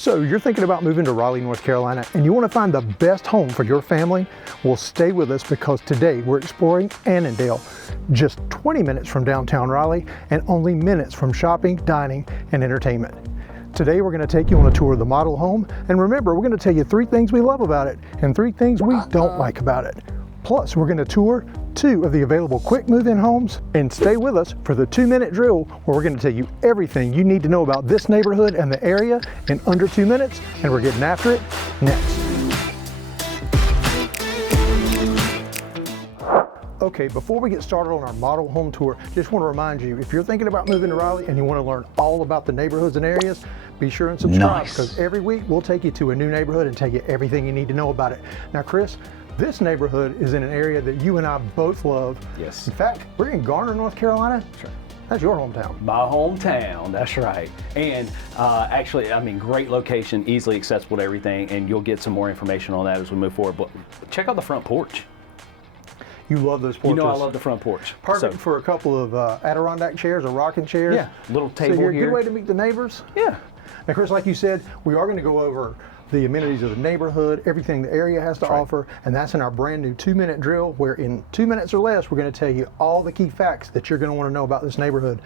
So you're thinking about moving to Raleigh, North Carolina, and you want to find the best home for your family? Well, stay with us because today we're exploring Annandale, just 20 minutes from downtown Raleigh and only minutes from shopping, dining, and entertainment. Today we're going to take you on a tour of the model home, and remember, we're going to tell you 3 things we love about it and 3 things we don't like about it. Plus, we're going to tour 2 of the available quick move-in homes, and stay with us for the 2-minute drill where we're going to tell you everything you need to know about this neighborhood and the area in under 2 minutes, and we're getting after it next. Okay, before we get started on our model home tour, just want to remind you, if you're thinking about moving to Raleigh and you want to learn all about the neighborhoods and areas, be sure and subscribe, because every week we'll take you to a new neighborhood and tell you everything you need to know about it. Now, Chris, this neighborhood is in an area that you and I both love. Yes. In fact, we're in Garner, North Carolina. Sure. That's your hometown. My hometown, that's right. And actually, I mean, great location, easily accessible to everything, and you'll get some more information on that as we move forward. But check out the front porch. You love those porches. You know I love the front porch. Perfect for a couple of Adirondack chairs or rocking chairs. Yeah, little table so here. Good way to meet the neighbors. Yeah. Now, Chris, like you said, we are going to go over the amenities of the neighborhood, everything the area has to offer, and that's in our brand new 2-minute drill, where in 2 minutes or less, we're going to tell you all the key facts that you're going to want to know about this neighborhood.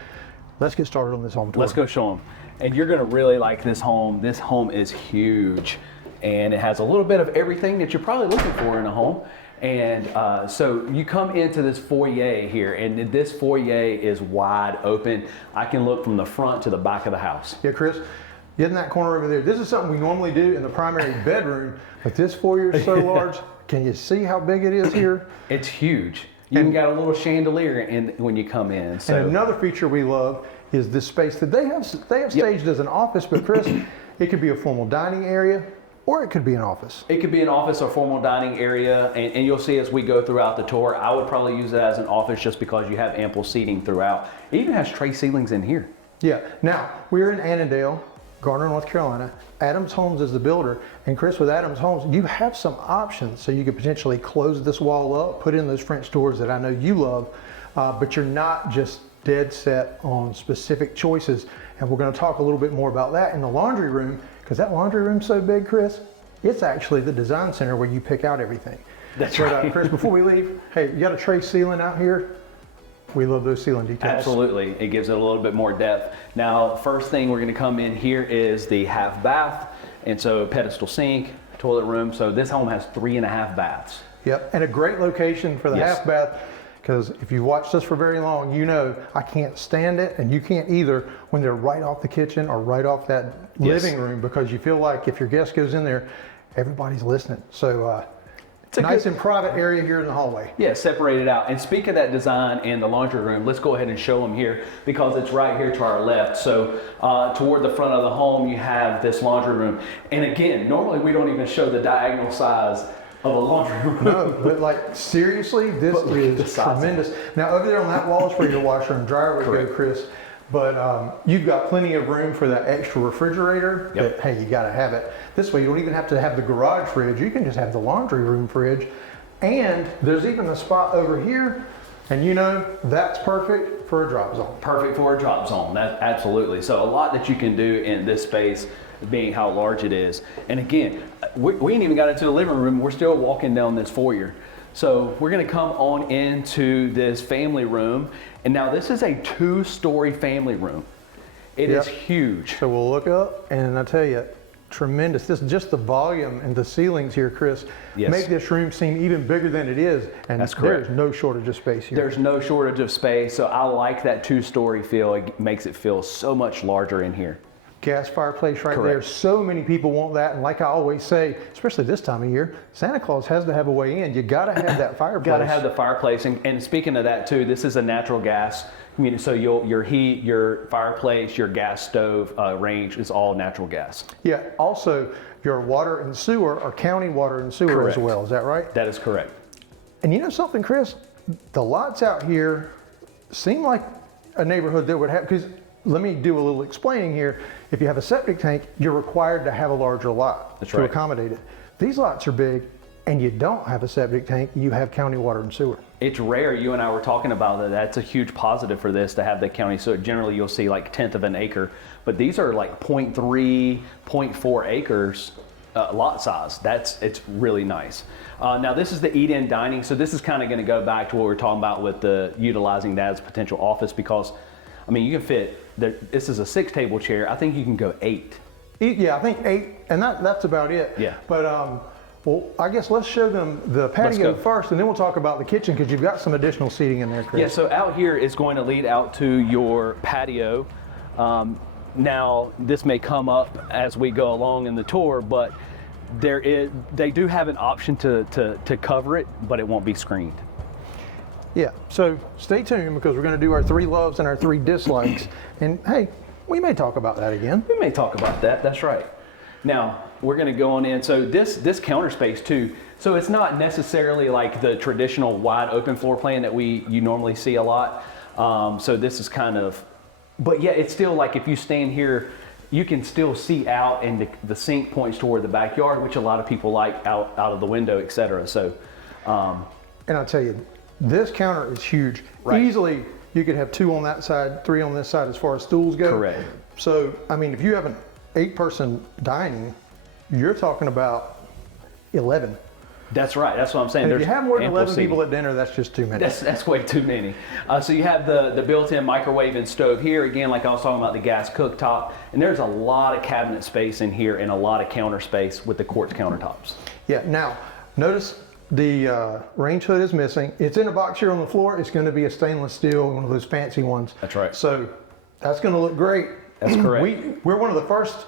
Let's get started on this home tour. Let's go show them. And you're going to really like this home. This home is huge, and it has a little bit of everything that you're probably looking for in a home. And so you come into this foyer here, and this foyer is wide open. I can look from the front to the back of the house. Yeah, Chris, get in that corner over there. This is something we normally do in the primary bedroom, but this foyer is so large. Can you see how big it is here? It's huge. You even got a little chandelier when you come in. So. And another feature we love is this space that they have staged as an office, but Chris, it could be a formal dining area, or it could be an office. It could be an office or formal dining area, and you'll see as we go throughout the tour. I would probably use it as an office just because you have ample seating throughout. It even has tray ceilings in here. Yeah. Now, we're in Annandale, Garner, North Carolina. Adams Homes is the builder, and Chris, with Adams Homes, you have some options. So you could potentially close this wall up, put in those French doors that I know you love, but you're not just dead set on specific choices. And we're going to talk a little bit more about that in the laundry room, because that laundry room's so big, Chris, it's actually the design center where you pick out everything. That's right. Chris, before we leave, hey, you got a tray ceiling out here? We love those ceiling details. Absolutely, it gives it a little bit more depth. Now, first thing we're going to come in here is the half bath, and so pedestal sink, toilet room. So this home has 3.5 baths. Yep, and a great location for the half bath, because if you've watched us for very long, you know I can't stand it, and you can't either, when they're right off the kitchen or right off that living room, because you feel like if your guest goes in there, everybody's listening. So it's a nice and private area here in the hallway. Yeah, separated out. And speak of that design and the laundry room, let's go ahead and show them here, because it's right here to our left. So toward the front of the home, you have this laundry room. And again, normally we don't even show the diagonal size of a laundry room. No, but like seriously, this is tremendous. Now over there on that wall is where your washer and dryer would go, Chris. But you've got plenty of room for that extra refrigerator. That, hey, you got to have it. This way you don't even have to have the garage fridge. You can just have the laundry room fridge. And there's even a spot over here, and you know that's perfect for a drop zone. Perfect for a drop zone, that, absolutely. So a lot that you can do in this space, being how large it is. And again, we ain't even got into the living room. We're still walking down this foyer. So we're gonna come on into this family room. And now this is a 2-story family room. It is huge. So we'll look up, and I tell you, tremendous. This is just the volume and the ceilings here, Chris, make this room seem even bigger than it is. And there's no shortage of space here. There's no shortage of space. So I like that 2-story feel. It makes it feel so much larger in here. Gas fireplace right there. So many people want that, and like I always say, especially this time of year, Santa Claus has to have a way in. You got to have that fireplace. Got to have the fireplace, and speaking of that too, this is a natural gas. I mean, so your heat, your fireplace, your gas stove range is all natural gas. Yeah. Also, your water and sewer are county water and sewer as well. Is that right? That is correct. And you know something, Chris? The lots out here seem like a neighborhood that would have, because let me do a little explaining here. If you have a septic tank, you're required to have a larger lot to accommodate it. These lots are big, and you don't have a septic tank, you have county water and sewer. It's rare. You and I were talking about that. That's a huge positive for this to have the county. So generally you'll see like 1/10 of an acre, but these are like 0.3, 0.4 acres lot size. It's really nice. Now this is the eat-in dining. So this is kind of going to go back to what we were talking about with the utilizing that as potential office, because I mean, you can fit, this is a 6-table chair. I think you can go 8. Yeah, I think 8, and that's about it. Yeah. But well, I guess let's show them the patio first, and then we'll talk about the kitchen, because you've got some additional seating in there, Chris. Yeah, so out here is going to lead out to your patio. Now, this may come up as we go along in the tour, but they do have an option to cover it, but it won't be screened. Yeah, so stay tuned, because we're going to do our 3 loves and our 3 dislikes. And hey, we may talk about that again. We may talk about that, that's right. Now, we're going to go on in. So this counter space too, so it's not necessarily like the traditional wide open floor plan that you normally see a lot. So this is kind of, but yeah, it's still like if you stand here, you can still see out, and the sink points toward the backyard, which a lot of people like out of the window, etc. So, and I'll tell you, this counter is huge. Right. Easily, you could have 2 on that side, 3 on this side as far as stools go. Correct. So, I mean, if you have an 8-person dining, you're talking about 11. That's right. That's what I'm saying. And if you have more than 11 seating. people at dinner, that's just too many. That's way too many. So you have the built-in microwave and stove here. Again, like I was talking about, the gas cooktop. And there's a lot of cabinet space in here and a lot of counter space with the quartz countertops. Yeah, now, notice the range hood is missing. It's in a box here on the floor. It's going to be a stainless steel, one of those fancy ones. That's right. So that's going to look great. That's correct. We're one of the first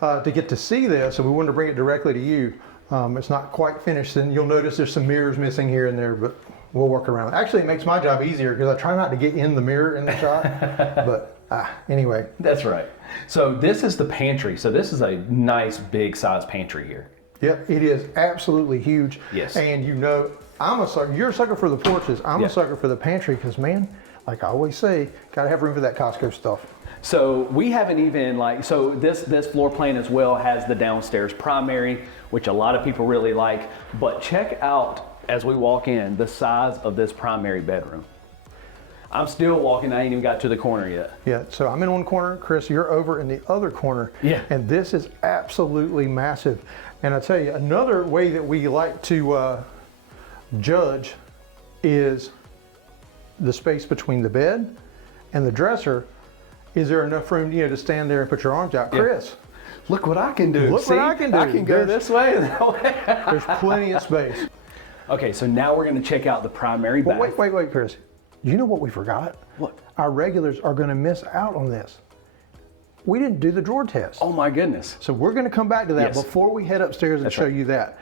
to get to see this, and we wanted to bring it directly to you. It's not quite finished, and you'll notice there's some mirrors missing here and there, but we'll work around it. Actually, it makes my job easier because I try not to get in the mirror in the shot, but anyway. That's right. So this is the pantry. So this is a nice big size pantry here. Yep, it is absolutely huge. Yes. And you know, I'm a sucker. You're a sucker for the porches. I'm a sucker for the pantry because, man, like I always say, gotta have room for that Costco stuff. So we haven't even this floor plan as well has the downstairs primary, which a lot of people really like. But check out, as we walk in, the size of this primary bedroom. I'm still walking, I ain't even got to the corner yet. Yeah, so I'm in one corner, Chris, you're over in the other corner. Yeah. And this is absolutely massive. And I tell you, another way that we like to judge is the space between the bed and the dresser. Is there enough room, to stand there and put your arms out? Chris, look what I can do. Look what I can do. I can go this way and that way. There's plenty of space. Okay, so now we're going to check out the primary bath. Wait, Chris. You know what we forgot? What? Our regulars are going to miss out on this. We didn't do the drawer test. Oh my goodness. So we're going to come back to that before we head upstairs and show you that.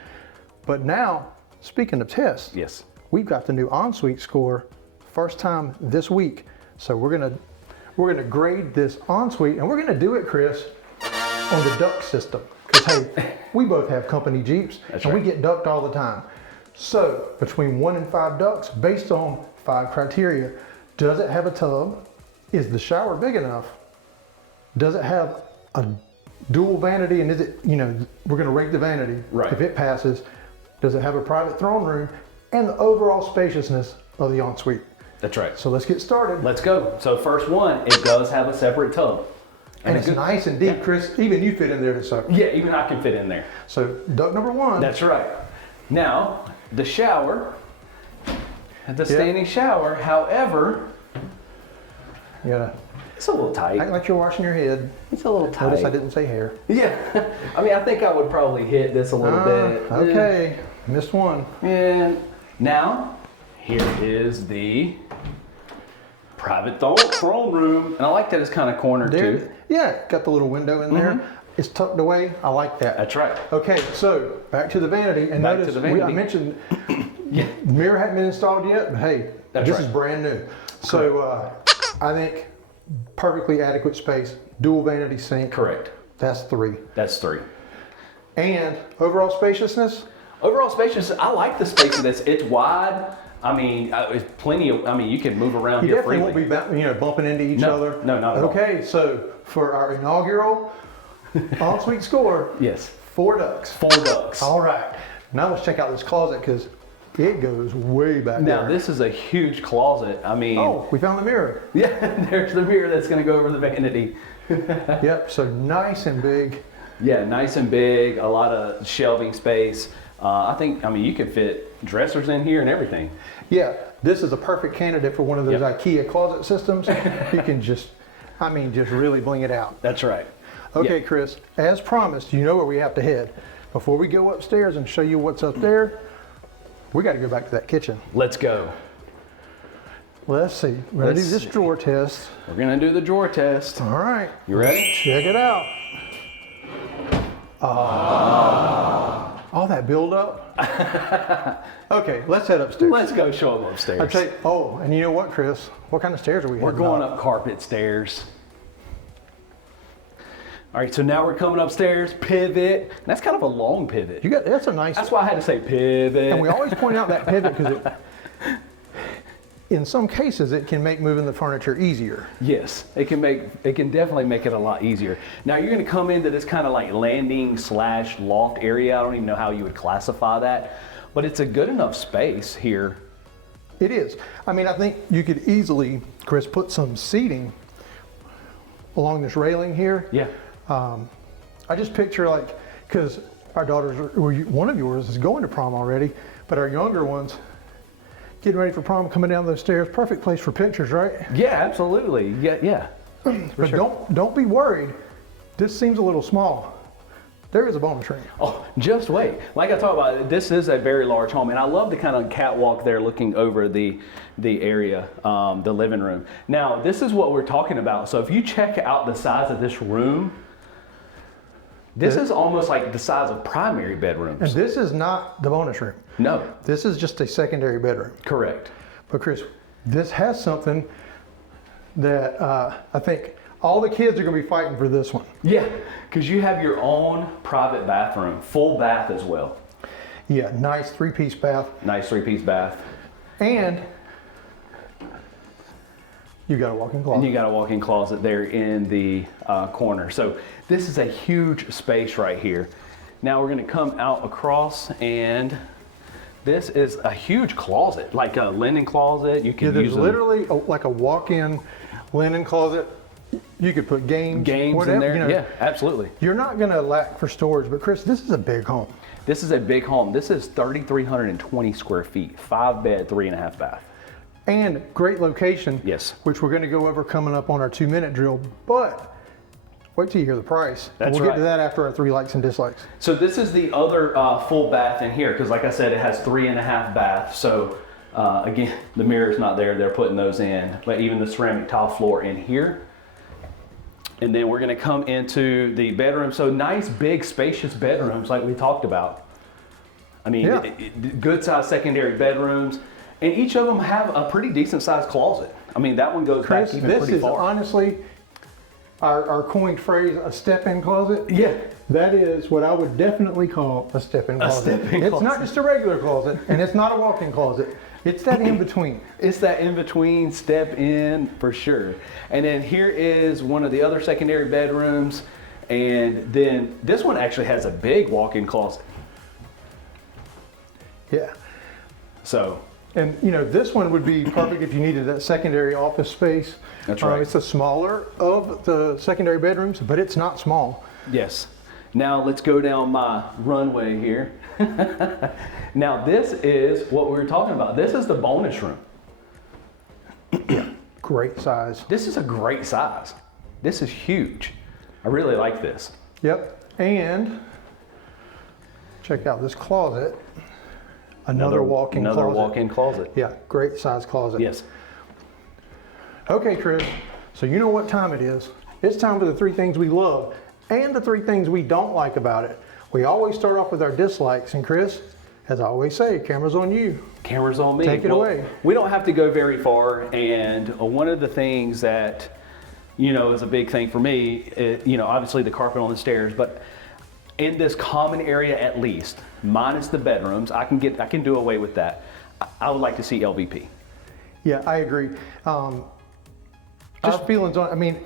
But now, speaking of tests, we've got the new ensuite score first time this week. So we're going to grade this ensuite, and we're going to do it, Chris, on the duct system. Because hey, we both have company Jeeps, we get ducked all the time. So between 1 and 5 ducts, based on 5 criteria: does it have a tub? Is the shower big enough? Does it have a dual vanity? And is it, we're going to rate the vanity. Right. If it passes, does it have a private throne room? And the overall spaciousness of the ensuite. That's right. So let's get started. Let's go. So first one, it does have a separate tub. And it's nice and deep, Chris. Even you fit in there to suck. Yeah, even I can fit in there. So duct number 1. That's right. Now, the shower, the standing shower, however, it's a little tight. Act like you're washing your head. It's a little tight. Notice I didn't say hair. Yeah. I mean, I think I would probably hit this a little bit. Okay. Missed one. And now, here is the private throne room. And I like that it's kind of cornered too. Yeah, got the little window in there. It's tucked away. I like that. That's right. Okay, so back to the vanity. And notice, I mentioned the mirror hadn't been installed yet, but hey, this is brand new. So I think perfectly adequate space, dual vanity sink. Correct. That's 3. That's 3. And overall spaciousness? Overall spaciousness, I like the space of this. It's wide. I mean, it's plenty of, you can move around here freely. You definitely won't be bumping into each other. No, not at all. Okay, so for our inaugural ensuite score, 4 ducts. 4 ducts. All right. Now let's check out this closet, because it goes way back Now, there. this is a huge closet. I mean, Oh, we found the mirror. yeah, there's the mirror that's going to go over the vanity. Yep, so nice and big. Yeah, nice and big, a lot of shelving space. I mean, you could fit dressers in here and everything. Yeah, this is a perfect candidate for one of those Yep. IKEA closet systems. You can just really bling it out. That's right. Okay, Yeah. Chris, as promised, you know where we have to head. Before we go upstairs and show you what's up there, we got to go back to that kitchen. Let's go. Let's see. We're going to do Let's this drawer test. We're going to do the drawer test. All right. You ready? Check it out. All that build up. Okay, let's head upstairs. Let's go show them upstairs. I'll tell you, oh, and you know what, Chris? What kind of stairs are we We're heading going up carpet stairs. All right, so now we're coming upstairs, pivot. That's kind of a long pivot. That's a nice. That's why I had to say pivot. And we always point out that pivot because in some cases it can make moving the furniture easier. Yes, it can definitely make it a lot easier. Now you're going to come into this kind of like landing / loft area. I don't even know how you would classify that, but it's a good enough space here. It is. I mean, I think you could easily, Chris, put some seating along this railing here. Yeah. I just picture like, because our daughters, one of yours is going to prom already, but our younger ones getting ready for prom, coming down those stairs, perfect place for pictures, right? Yeah, absolutely. Yeah. But don't be worried. This seems a little small. There is a bonus room. Oh, just wait. Like I talked about, this is a very large home, and I love the kind of catwalk there looking over the area, the living room. Now, this is what we're talking about. So if you check out the size of this room, this is almost like the size of primary bedrooms. And this is not the bonus room. No. This is just a secondary bedroom. Correct. But Chris, this has something that I think all the kids are going to be fighting for this one. Yeah, because you have your own private bathroom, full bath as well. Yeah, nice 3-piece bath. Nice 3-piece bath. And you got a walk-in closet. And you got a walk-in closet there in the corner. So this is a huge space right here. Now we're going to come out across, and this is a huge closet, like a linen closet. You can there's use them. literally like a walk-in linen closet. You could put games whatever, in there. you know. Yeah, absolutely. You're not going to lack for storage, but Chris, this is a big home. This is a big home. This is 3,320 square feet, 5-bed, 3.5 bath. And great location. Yes. Which we're going to go over coming up on our 2-minute drill. But wait till you hear the price. That's we'll right. get to that after our 3 likes and dislikes. So this is the other full bath in here, because like I said, it has 3.5 baths. So again, the mirror's not there. They're putting those in. But even the ceramic tile floor in here. And then we're going to come into the bedroom. So nice, big, spacious bedrooms like we talked about. I mean, Yeah. Good sized secondary bedrooms. And each of them have a pretty decent sized closet. I mean, that one goes Chris, back even this pretty is far. honestly our coined phrase, a step-in closet. Yeah. That is what I would definitely call a step-in closet. step-in It's closet. not just a regular closet, and it's not a walk-in closet. It's that in-between. It's that in-between step in for sure. And then here is one of the other secondary bedrooms. And then this one actually has a big walk-in closet. Yeah. So, And you know, this one would be perfect if you needed that secondary office space. That's right. It's the smaller of the secondary bedrooms, but it's not small. yes. Now let's go down my runway here. Now this is what we were talking about. This is the bonus room. Great size. This is a great size. This is huge. I really like this. Yep. And check out this closet. Another walk-in closet. Another walk-in closet. Yeah, great size closet. Yes. Okay, Chris, so you know what time it is. It's time for the 3 things we love and the 3 things we don't like about it. We always start off with our dislikes, and Chris, as I always say, camera's on you. Camera's on me. Take it away. We don't have to go very far, and one of the things that, you know, is a big thing for me, you know, obviously the carpet on the stairs, but in this common area at least, minus the bedrooms, I can do away with that. I would like to see LVP. Yeah, I agree. Just feelings on, I mean,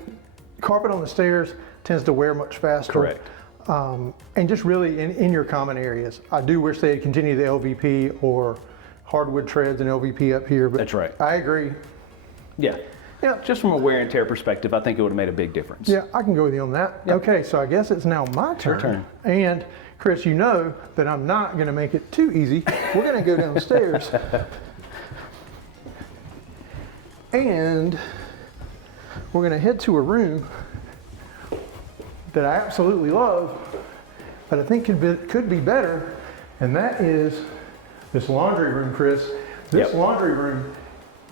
carpet on the stairs tends to wear much faster. Correct. And just really in your common areas, I do wish they'd continue the LVP or hardwood treads and LVP up here, but That's right. I agree. Yeah. Yeah, just from a wear and tear perspective, I think it would have made a big difference. Yeah, I can go with you on that. Yep. Okay, so I guess it's now my turn. Your turn. And Chris, you know that I'm not going to make it too easy. We're going to go downstairs. And we're going to head to a room that I absolutely love, but I think could be better, and that is this laundry room, Chris. This Yep. laundry room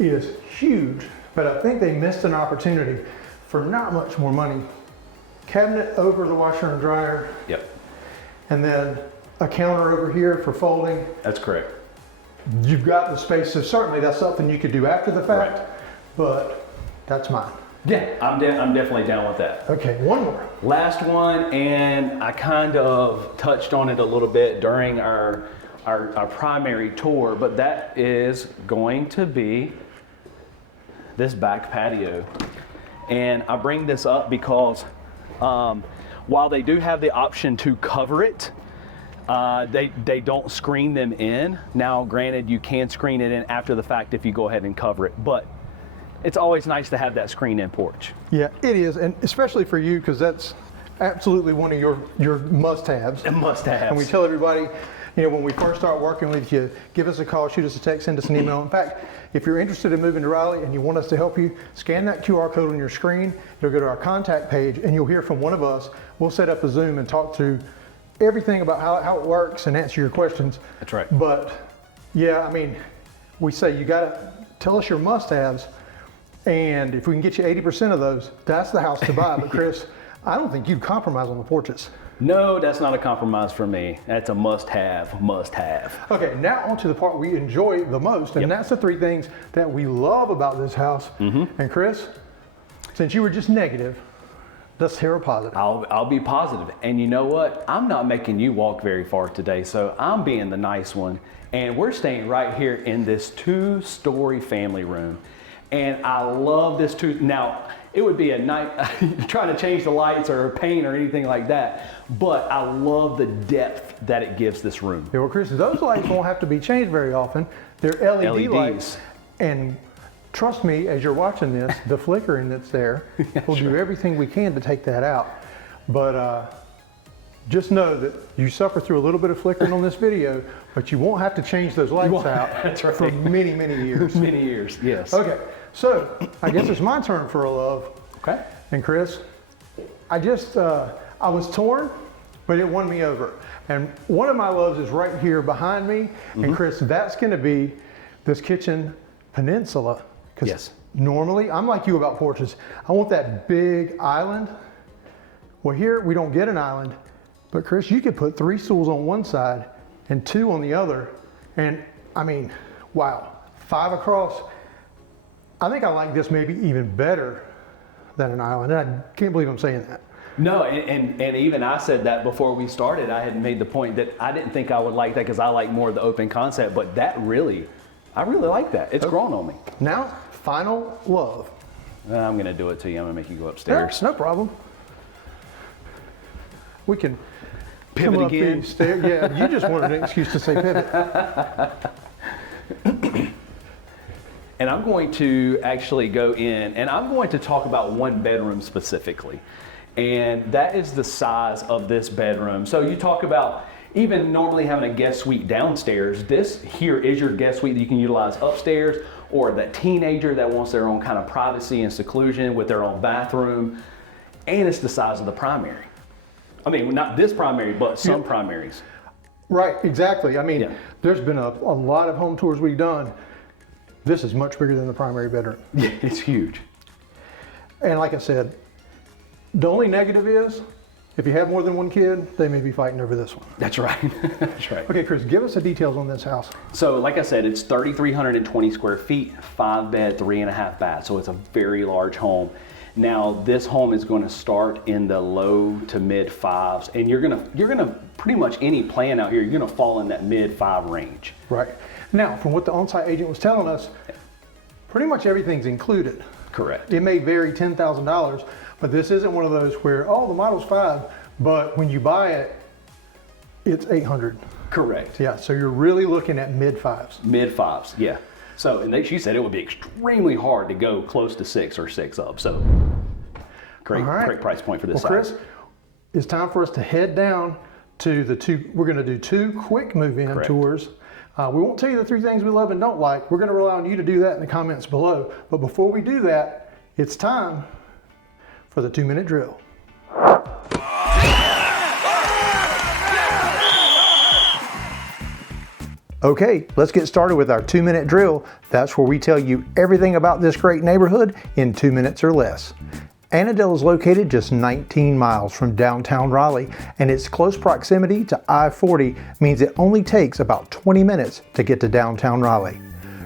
is huge, but I think they missed an opportunity for not much more money. Cabinet over the washer and dryer, Yep, and then a counter over here for folding. that's correct. You've got the space, so certainly that's something you could do after the fact, Right. but that's mine. Yeah, I'm definitely down with that. Okay, one more. Last one, and I kind of touched on it a little bit during our primary tour, but that is going to be this back patio. And I bring this up because while they do have the option to cover it, they don't screen them in. Now, granted, you can screen it in after the fact if you go ahead and cover it, but it's always nice to have that screen-in porch. Yeah, it is, and especially for you, because that's absolutely one of your must-haves. Must-haves. And we tell everybody, you know, when we first start working with you, give us a call, shoot us a text, send us an email. In fact, if you're interested in moving to Raleigh and you want us to help you, scan that QR code on your screen. You'll go to our contact page, and you'll hear from one of us. We'll set up a Zoom and talk to everything about how it works and answer your questions. That's right. But yeah, I mean, we say you gotta tell us your must-haves, and if we can get you 80% of those, that's the house to buy. But Chris, I don't think you'd compromise on the porches. No, that's not a compromise for me. That's a must-have, must-have. Okay, now on to the part we enjoy the most, and Yep. that's the three things that we love about this house. And Chris, since you were just negative, let's hear a positive. I'll be positive. And you know what? I'm not making you walk very far today, so I'm being the nice one. And we're staying right here in this 2-story family room. And I love this too. Now, it would be a night trying to change the lights or paint or anything like that, but I love the depth that it gives this room. Yeah, well, Chris, those lights won't have to be changed very often. They're LED lights. And trust me, as you're watching this, the flickering that's there, we'll do everything we can to take that out. But just know that you suffer through a little bit of flickering on this video, but you won't have to change those lights out That's right. for many, many years. Many years, yes. Okay, so I guess it's my turn for a love. Okay. And Chris, I was torn, but it won me over. And one of my loves is right here behind me. And Chris, that's gonna be this kitchen peninsula. 'Cause Yes. normally, I'm like you about porches. I want that big island. Well, here we don't get an island, but Chris, you could put 3 stools on one side and 2 on the other. And I mean, wow, 5 across. I think I like this maybe even better than an island. And I can't believe I'm saying that. No, and even I said that before we started. I had made the point that I didn't think I would like that because I like more of the open concept, but I really like that. It's grown on me. Now, final love. I'm gonna do it to you. I'm gonna make you go upstairs. No problem. We can Pivot come up again. these stairs. Yeah, you just wanted an excuse to say pivot. And I'm going to actually go in and I'm going to talk about one bedroom specifically. And that is the size of this bedroom. So you talk about even normally having a guest suite downstairs. This here is your guest suite that you can utilize upstairs, or that teenager that wants their own kind of privacy and seclusion with their own bathroom. And it's the size of the primary. I mean, not this primary, but some primaries. Right, exactly. I mean, Yeah. there's been a lot of home tours we've done. This is much bigger than the primary bedroom. Yeah, it's huge. And like I said, the only negative is if you have more than one kid, they may be fighting over this one. That's right. That's right. Okay, Chris, give us the details on this house. So like I said, it's 3,320 square feet, 5 bed, 3.5 bath. So it's a very large home. Now this home is going to start in the low to mid 5s, and you're gonna pretty much any plan out here, you're gonna fall in that mid 5 range. Right. Now, from what the on-site agent was telling us, pretty much everything's included. Correct. It may vary $10,000, but this isn't one of those where, oh, the model's 5, but when you buy it, It's 800. Correct. Yeah, so you're really looking at mid-fives. Mid-fives, yeah. So, and she said it would be extremely hard to go close to 6 or 6 up. So, great price point for this size. Chris, it's time for us to head down to the two. We're going to do 2 quick move-in tours. We won't tell you the 3 things we love and don't like. We're going to rely on you to do that in the comments below. But before we do that, it's time for the 2-minute drill. Okay, let's get started with our 2-minute drill. That's where we tell you everything about this great neighborhood in 2 minutes or less. Annandale is located just 19 miles from downtown Raleigh, and its close proximity to I-40 means it only takes about 20 minutes to get to downtown Raleigh.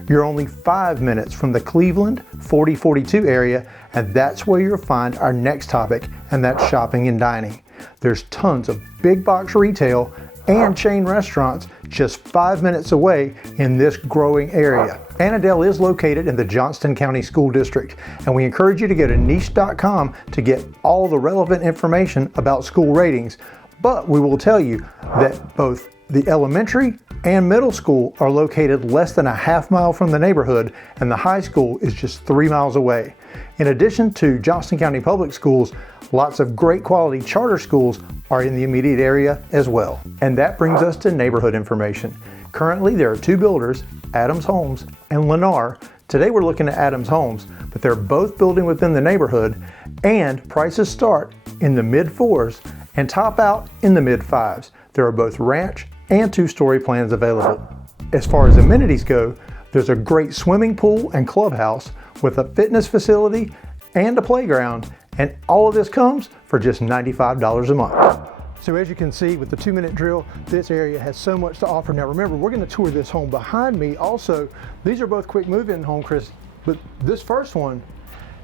You're only 5 minutes from the Cleveland 4042 area, and that's where you'll find our next topic, and that's shopping and dining. There's tons of big box retail and chain restaurants just 5 minutes away in this growing area. Annandale is located in the Johnston County School District, and we encourage you to go to niche.com to get all the relevant information about school ratings. But we will tell you that both the elementary and middle school are located less than a half mile from the neighborhood, and the high school is just 3 miles away. In addition to Johnston County Public Schools, lots of great quality charter schools are in the immediate area as well. And that brings us to neighborhood information. Currently, there are 2 builders, Adams Homes and Lennar. Today we're looking at Adams Homes, but they're both building within the neighborhood, and prices start in the mid-4s and top out in the mid-5s. There are both ranch and 2-story plans available. As far as amenities go, there's a great swimming pool and clubhouse with a fitness facility and a playground, and all of this comes for just $95 a month. So as you can see with the 2-minute drill, this area has so much to offer. Now remember, we're going to tour this home behind me. Also, these are both quick move-in home, Chris, but this first one,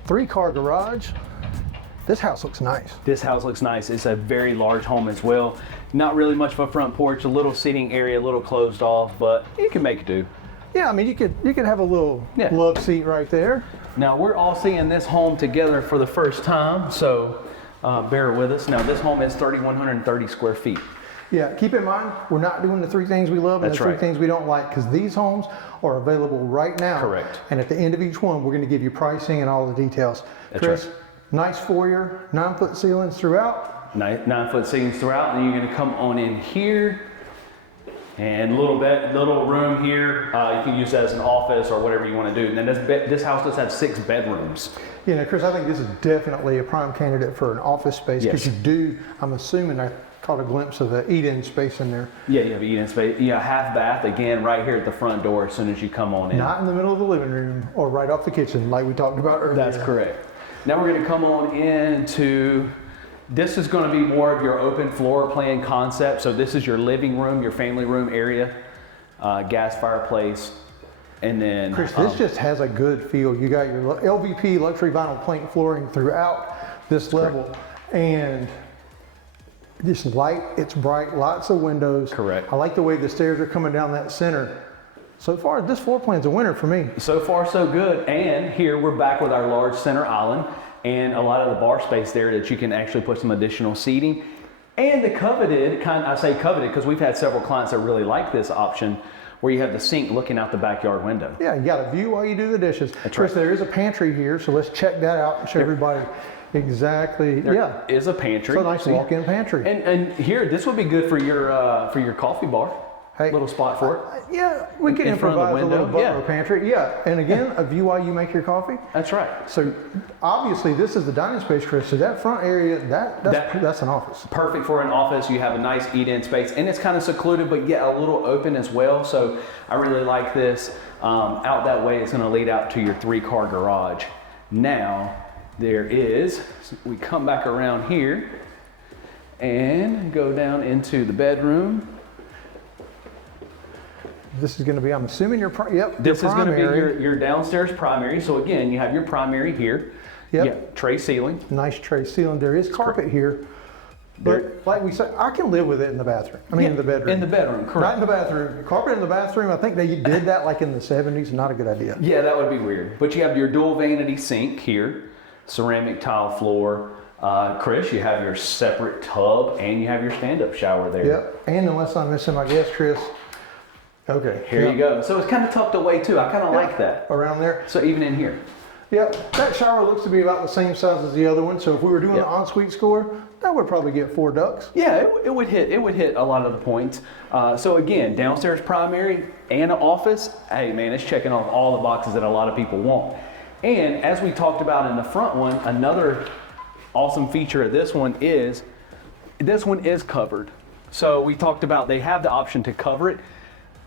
3-car garage. This house looks nice. This house looks nice. It's a very large home as well. Not really much of a front porch, a little seating area, a little closed off, but you can make it do. Yeah, I mean, you could have a little love seat right there. Now, we're all seeing this home together for the first time, so bear with us. Now, this home is 3,130 square feet. Yeah, keep in mind, we're not doing the 3 things we love and the 3 things we don't like, because these homes are available right now. Correct. And at the end of each one, we're going to give you pricing and all the details. That's Chris, nice foyer, 9-foot ceilings throughout. 9-foot ceilings throughout, and you're going to come on in here. And little room here, you can use that as an office or whatever you want to do. And then this house does have 6 bedrooms. You know, Chris, I think this is definitely a prime candidate for an office space, because you do, I'm assuming I caught a glimpse of the eat-in space in there. Yeah, you have an eat-in space. Yeah, half bath, again, right here at the front door as soon as you come on in. Not in the middle of the living room or right off the kitchen like we talked about earlier. That's correct. Now we're going to come on into, this is going to be more of your open floor plan concept. So this is your living room, your family room area, gas fireplace, and then Chris, this just has a good feel. You got your LVP luxury vinyl plank flooring throughout this level, and this light, it's bright, lots of windows. Correct. I like the way the stairs are coming down that center. So far, this floor plan's a winner for me. So far, so good. And here we're back with our large center island and a lot of the bar space there that you can actually put some additional seating. And the coveted, I say coveted because we've had several clients that really like this option, where you have the sink looking out the backyard window. Yeah, you got a view while you do the dishes. That's Chris, right. There is a pantry here, so let's check that out and show everybody exactly. There is a pantry. It's a nice walk-in pantry. And here, this would be good for your coffee bar. Hey, little spot for it. Yeah, we can improvise a little butler pantry. Yeah, and again, a view while you make your coffee. That's right. So obviously this is the dining space, Chris. So that front area, that's an office. Perfect for an office. You have a nice eat-in space, and it's kind of secluded, but yet a little open as well. So I really like this. Out that way, it's going to lead out to your 3-car garage. Now there is. We come back around here and go down into the bedroom. This is going to be, I'm assuming, this is going to be your downstairs primary. So again, you have your primary here. Yep. Yeah, tray ceiling. Nice tray ceiling. There is carpet here. But like we said, I can live with it in the bathroom. I mean, in the bedroom. In the bedroom, correct. Not in the bathroom. Carpet in the bathroom, I think they did that like in the 70s. Not a good idea. Yeah, that would be weird. But you have your dual vanity sink here, ceramic tile floor. Chris, you have your separate tub and you have your stand-up shower there. Yep. And unless I'm missing my guess, Chris. Okay. Here you go. So it's kind of tucked away too. I kind of like that. Around there. So even in here. Yep. That shower looks to be about the same size as the other one. So if we were doing an ensuite score, that would probably get 4 ducks. Yeah, it would hit a lot of the points. So again, downstairs primary and an office. Hey man, it's checking off all the boxes that a lot of people want. And as we talked about in the front one, another awesome feature of this one is covered. So we talked about they have the option to cover it.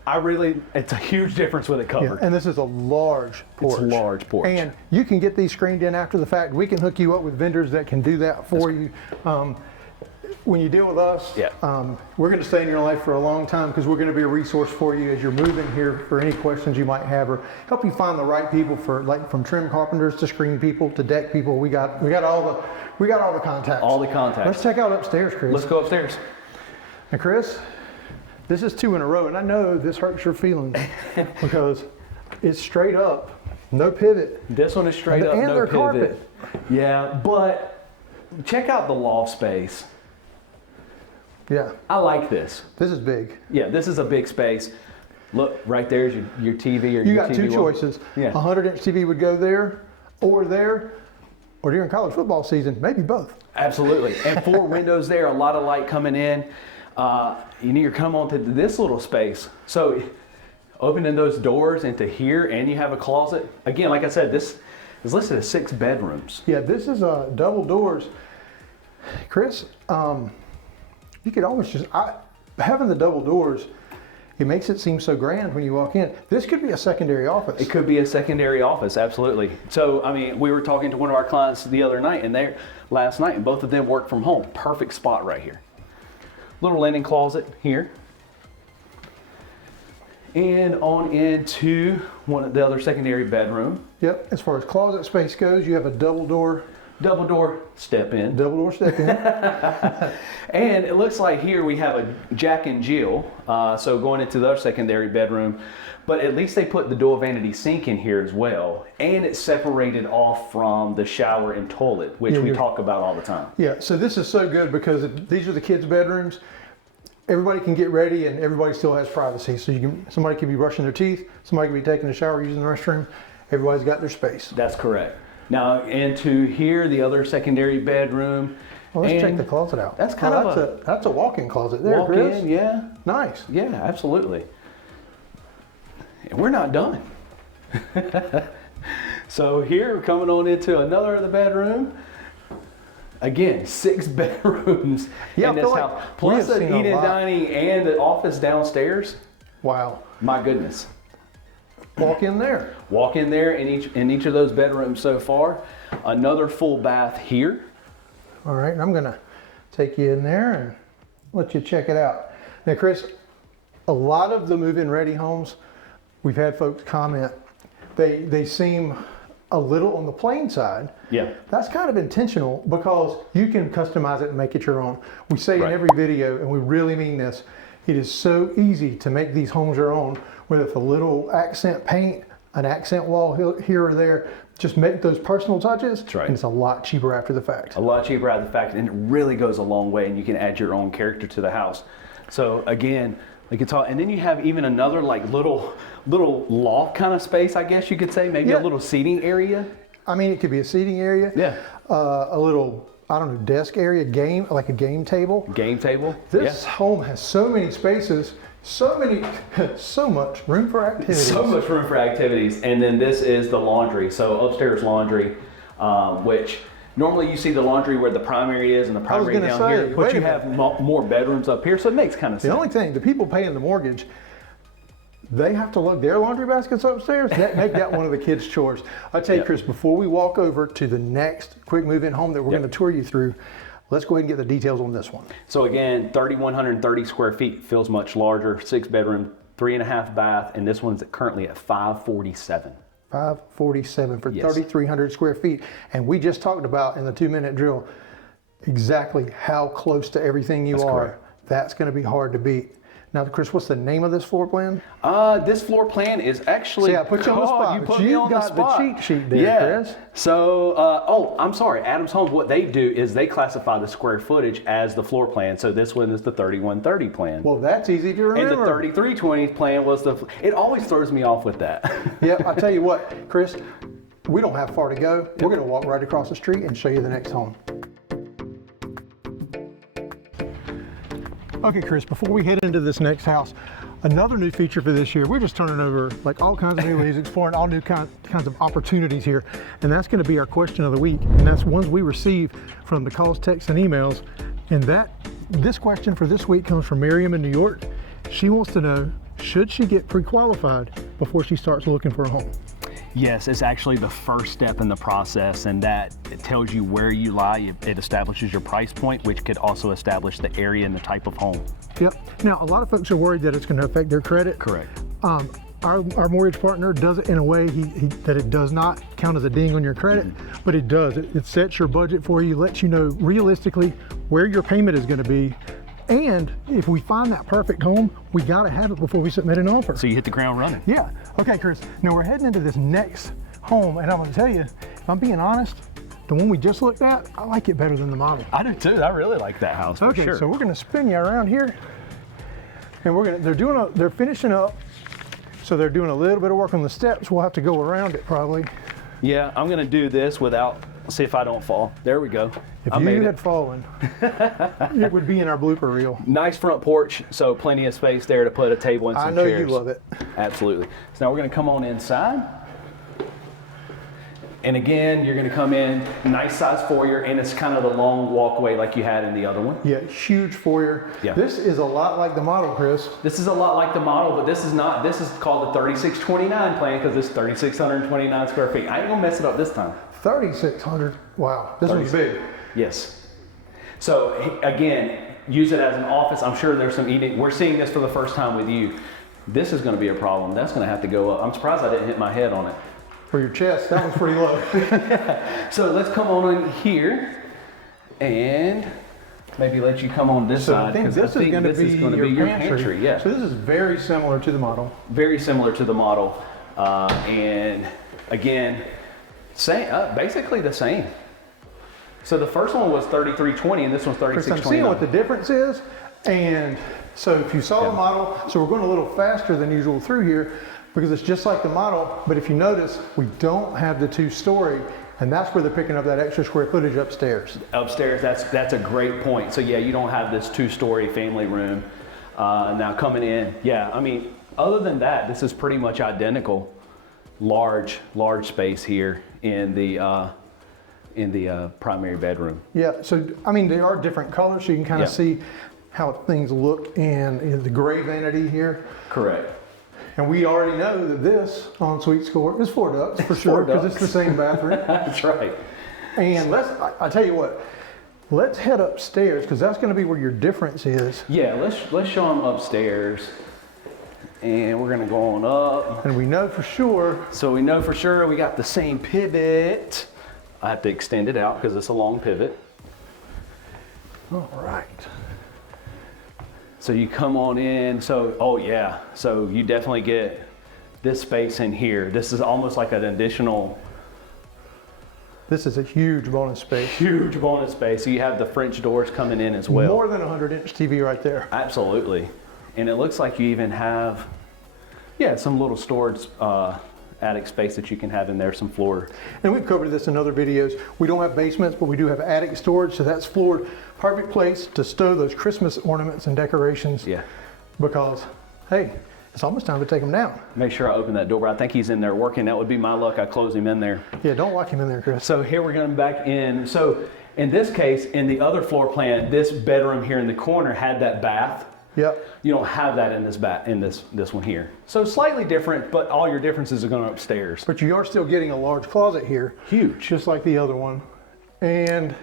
It's a huge difference with it covered. Yeah, and this is a large porch. It's a large porch. And you can get these screened in after the fact. We can hook you up with vendors that can do that for you. When you deal with us, we're going to stay in your life for a long time because we're going to be a resource for you as you're moving here for any questions you might have, or help you find the right people for, like, from trim carpenters to screen people to deck people. We got all the contacts. All the contacts. Let's check out upstairs, Chris. Let's go upstairs. And Chris, this is 2 in a row, and I know this hurts your feelings because it's straight up, no pivot. This one is straight up, no pivot. Carpet. Yeah, but check out the loft space. Yeah. I like this. This is big. Yeah, this is a big space. Look, right there's your TV or your TV. You got 2 choices. Yeah. A 100-inch TV would go there, or during college football season, maybe both. Absolutely. And 4 windows there, a lot of light coming in. You need to come onto this little space. So opening those doors into here, and you have a closet. Again, like I said, this is listed as 6 bedrooms. Yeah, this is double doors. Chris, you could almost having the double doors, it makes it seem so grand when you walk in. This could be a secondary office. It could be a secondary office, absolutely. So, I mean, we were talking to one of our clients the other night, last night, and both of them work from home. Perfect spot right here. Little linen closet here. And on into the other secondary bedroom. Yep, as far as closet space goes, you have a double door step in. Double door step in. And it looks like here we have a Jack and Jill, so going into the other secondary bedroom, but at least they put the dual vanity sink in here as well, and it's separated off from the shower and toilet, which we talk about all the time. Yeah, so this is so good because these are the kids' bedrooms. Everybody can get ready and everybody still has privacy. So somebody could be brushing their teeth, somebody could be taking a shower, using the restroom. Everybody's got their space. That's correct. Now into here, the other secondary bedroom. Well, let's check the closet out. That's that's a walk-in closet there, Chris. Walk-in, yeah. Nice. Yeah, absolutely. And we're not done. So here we're coming on into another of the bedroom. Again, 6 bedrooms in this house. Plus an eating and dining and the office downstairs. Wow. My goodness. Walk in there. Walk in there in each of those bedrooms so far. Another full bath here. All right, and I'm gonna take you in there and let you check it out. Now, Chris, a lot of the move-in ready homes, we've had folks comment, they seem a little on the plain side. Yeah. That's kind of intentional because you can customize it and make it your own. We say in every video, and we really mean this, it is so easy to make these homes your own with a little accent paint, an accent wall here or there. Just make those personal touches. That's right. And it's a lot cheaper after the fact. A lot cheaper after the fact, and it really goes a long way, and you can add your own character to the house. So again, like it's all, and then you have even another like little loft kind of space, I guess you could say, maybe a little seating area. I mean, it could be a seating area. Yeah. A little, I don't know, desk area, like a game table. Game table. This home has so many spaces, so much room for activities. So much room for activities. And then this is the laundry. So upstairs laundry, which normally you see the laundry where the primary is and the primary down here, but you have more bedrooms up here, so it makes kind of sense. The only thing, the people paying the mortgage, they have to lug their laundry baskets upstairs. Make that one of the kids' chores. I tell you, Chris, before we walk over to the next quick move-in home that we're going to tour you through, let's go ahead and get the details on this one. So again, 3,130 square feet, feels much larger, 6 bedroom, 3.5 bath, and this one's currently at 547. 547 for 3,300 square feet. And we just talked about in the 2-minute drill exactly how close to everything you are. Correct. That's going to be hard to beat. Now, Chris, what's the name of this floor plan? This floor plan is actually. See, I put you on the spot. You put me on the spot. The cheat sheet there, yeah. Chris. So, I'm sorry. Adams Homes, what they do is they classify the square footage as the floor plan. So this one is the 3130 plan. Well, that's easy to remember. And the 3320 plan was it always throws me off with that. Yeah, I'll tell you what, Chris, we don't have far to go. We're going to walk right across the street and show you the next home. Okay, Chris, before we head into this next house, another new feature for this year, we're just turning over like all kinds of new leads, exploring all new kinds of opportunities here. And that's going to be our question of the week. And that's ones we receive from the calls, texts, and emails. And this question for this week comes from Miriam in New York. She wants to know, should she get pre-qualified before she starts looking for a home? Yes, it's actually the first step in the process, and that it tells you where you lie. It establishes your price point, which could also establish the area and the type of home. Yep. Now, a lot of folks are worried that it's going to affect their credit. Correct. Our mortgage partner does it in a way that it does not count as a ding on your credit, but it does. It sets your budget for you, lets you know realistically where your payment is going to be. And if we find that perfect home, we got to have it before we submit an offer. So you hit the ground running. Yeah. Okay, Chris. Now we're heading into this next home, and I'm going to tell you, if I'm being honest, the one we just looked at, I like it better than the model. I do too. I really like that house. Okay, for sure. So we're going to spin you around here, and they're finishing up, so they're doing a little bit of work on the steps. We'll have to go around it probably. Yeah, I'm going to do this without. See if I don't fall. There we go. If you had fallen, it would be in our blooper reel. Nice front porch, so plenty of space there to put a table and some chairs. I know you love it. Absolutely. So now we're going to come on inside. And again, you're going to come in, nice size foyer, and it's kind of the long walkway like you had in the other one. Yeah, huge foyer. Yeah. This is a lot like the model, Chris. This is a lot like the model, but this is not. This is called the 3629 plan because it's 3,629 square feet. I ain't going to mess it up this time. 3,600. Wow, this one's big. Yes. So again, use it as an office. I'm sure there's some eating. We're seeing this for the first time with you. This is going to be a problem. That's going to have to go up. I'm surprised I didn't hit my head on it. For your chest, that one's pretty low. So let's come on in here and maybe let you come on this side. I think this is going to be your pantry. Yeah. So this is very similar to the model. Very similar to the model. And again, basically the same. So the first one was 3320 and this one's 3629. I'm seeing what the difference is. And so if you saw the model, so we're going a little faster than usual through here because it's just like the model. But if you notice, we don't have the 2-story, and that's where they're picking up that extra square footage upstairs. Upstairs, that's a great point. So yeah, you don't have this 2-story family room. Now coming in, yeah, I mean, other than that, this is pretty much identical. Large space here in the primary bedroom. Yeah, so I mean, they are different colors, so you can kind of see how things look in the gray vanity here. Correct. And we already know that this ensuite score is 4 ducts for sure, because it's the same bathroom. That's right. And I tell you what, let's head upstairs because that's going to be where your difference is. Yeah, let's show them upstairs. And we're gonna go on up. And we know for sure. So we know for sure we got the same pivot. I have to extend it out because it's a long pivot. All right. So you come on in, so you definitely get this space in here. This is almost like an additional. This is a huge bonus space. Huge bonus space. So you have the French doors coming in as well. More than 100-inch TV right there. Absolutely. And it looks like you even have, some little storage attic space that you can have in there, some floor. And we've covered this in other videos. We don't have basements, but we do have attic storage, so that's floored. Perfect place to stow those Christmas ornaments and decorations. Yeah. Because, hey, it's almost time to take them down. Make sure I open that door, but I think he's in there working. That would be my luck. I close him in there. Yeah, don't lock him in there, Chris. So here we're going back in. So in this case, in the other floor plan, this bedroom here in the corner had that bath. Yep. You don't have that in this one here. So slightly different, but all your differences are going upstairs. But you are still getting a large closet here. Huge. Just like the other one. And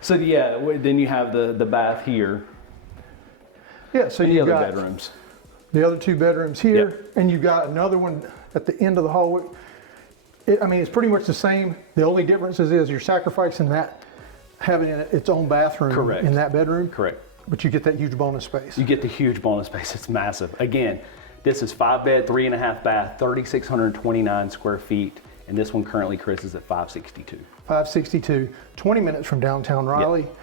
so yeah, then you have the bath here. Yeah, so you you've got got bedrooms. The other 2 bedrooms here, Yep. and you've got another one at the end of the hallway. It's pretty much the same. The only difference is you're sacrificing that, having its own bathroom Correct. in that bedroom. Correct. But you get that huge bonus space. You get the huge bonus space. It's massive. Again, this is 5 bed, 3.5 bath, 3,629 square feet. And this one currently, Chris, is at 562. 562, 20 minutes from downtown Raleigh. Yep.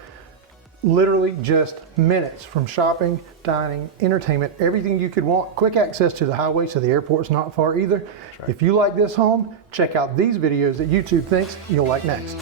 Literally just minutes from shopping, dining, entertainment, everything you could want. Quick access to the highway, so the airport's not far either. Right. If you like this home, check out these videos that YouTube thinks you'll like next.